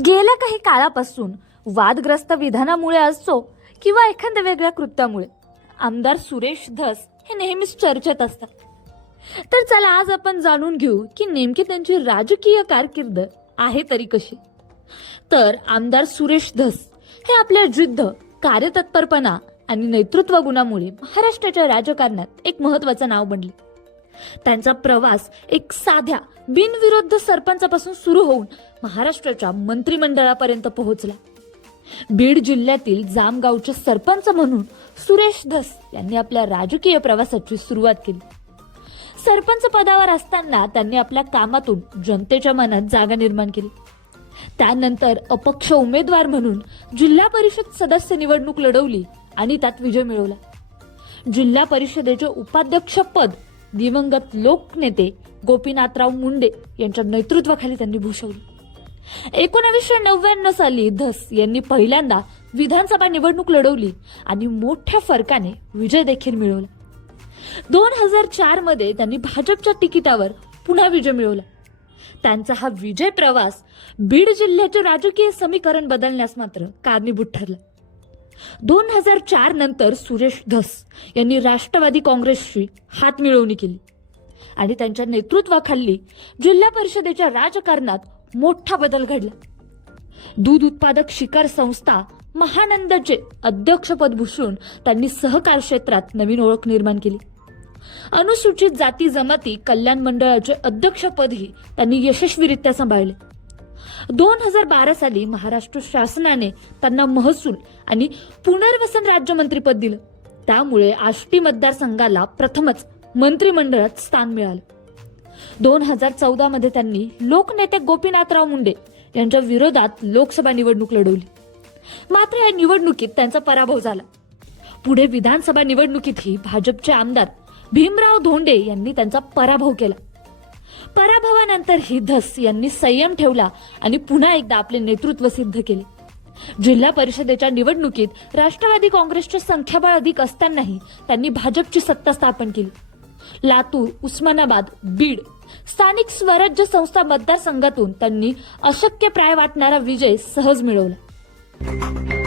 गेल्या काही काळापासून वादग्रस्त विधानामुळे असो किंवा एखाद्या वेगळ्या कृत्यामुळे आमदार सुरेश धस हे नेहमीच चर्चेत असतात. तर चला आज आपण जाणून घेऊ की नेमकी त्यांची राजकीय कारकीर्द आहे तरी कशी. तर आमदार सुरेश धस हे आपल्या जिद्द कार्यतत्परपणा आणि नेतृत्व गुणामुळे महाराष्ट्राच्या राजकारणात एक महत्वाचं नाव बनले. त्यांचा प्रवास एक साध्या बिनविरुद्ध सरपंचापासून सुरू होऊन महाराष्ट्राच्या मंत्रिमंडळापर्यंत पोहोचला. बीड जिल्ह्यातील जामगावचे सरपंच म्हणून सुरेश धस यांनी आपल्या राजकीय प्रवासाची सुरुवात केली. सरपंच पदावर असताना त्यांनी आपल्या कामातून जनतेच्या मनात जागा निर्माण केली. त्यानंतर अपक्ष उमेदवार म्हणून जिल्हा परिषद सदस्य निवडणूक लढवली आणि त्यात विजय मिळवला. जिल्हा परिषदेचे उपाध्यक्ष पद दिवंगत लोकनेते गोपीनाथराव मुंडे यांच्या नेतृत्वाखाली त्यांनी भूषवली. एकोणावीसशे नव्याण्णव साली धस यांनी पहिल्यांदा विधानसभा निवडणूक लढवली आणि मोठ्या फरकाने विजय देखील मिळवला. दोन हजार चारमध्ये त्यांनी भाजपच्या तिकिटावर पुन्हा विजय मिळवला. त्यांचा हा विजय प्रवास बीड जिल्ह्याचे राजकीय समीकरण बदलण्यास मात्र कारणीभूत ठरला. दोन हजार चार नंतर सुरेश धस यांनी राष्ट्रवादी काँग्रेसशी हात मिळवणी केली. आणि त्यांच्या नेतृत्वाखाली जिल्हा परिषदेच्या राजकारणात मोठा बदल घडला. दूध उत्पादक शिकार संस्था महानंदचे अध्यक्षपद भूषवून त्यांनी सहकार क्षेत्रात नवीन ओळख निर्माण केली. अनुसूचित जाती जमाती कल्याण मंडळाचे अध्यक्षपदही त्यांनी यशस्वीरित्या सांभाळले. दोन हजार बारा साली महाराष्ट्र शासनाने त्यांना महसूल आणि पुनर्वसन राज्यमंत्रीपद दिलं. त्यामुळे आष्टी मतदारसंघाला प्रथमच मंत्रिमंडळात स्थान मिळालं. दोन हजार चौदा मध्ये त्यांनी लोकनेते गोपीनाथराव मुंडे यांच्या विरोधात लोकसभा निवडणूक लढवली. मात्र या निवडणुकीत त्यांचा पराभव झाला. पुढे विधानसभा निवडणुकीतही भाजपचे आमदार भीमराव धोंडे यांनी त्यांचा पराभव केला. पराभवानंतर हिधस यांनी संयम ठेवला आणि पुन्हा एकदा आपले नेतृत्व सिद्ध केले. जिल्हा परिषदेच्या निवडणुकीत राष्ट्रवादी काँग्रेसचे संख्याबळ अधिक असतानाही त्यांनी भाजपची सत्ता स्थापन केली. लातूर उस्मानाबाद बीड स्थानिक स्वराज्य संस्था मतदारसंघातून त्यांनी अशक्य प्राय वाटणारा विजय सहज मिळवला.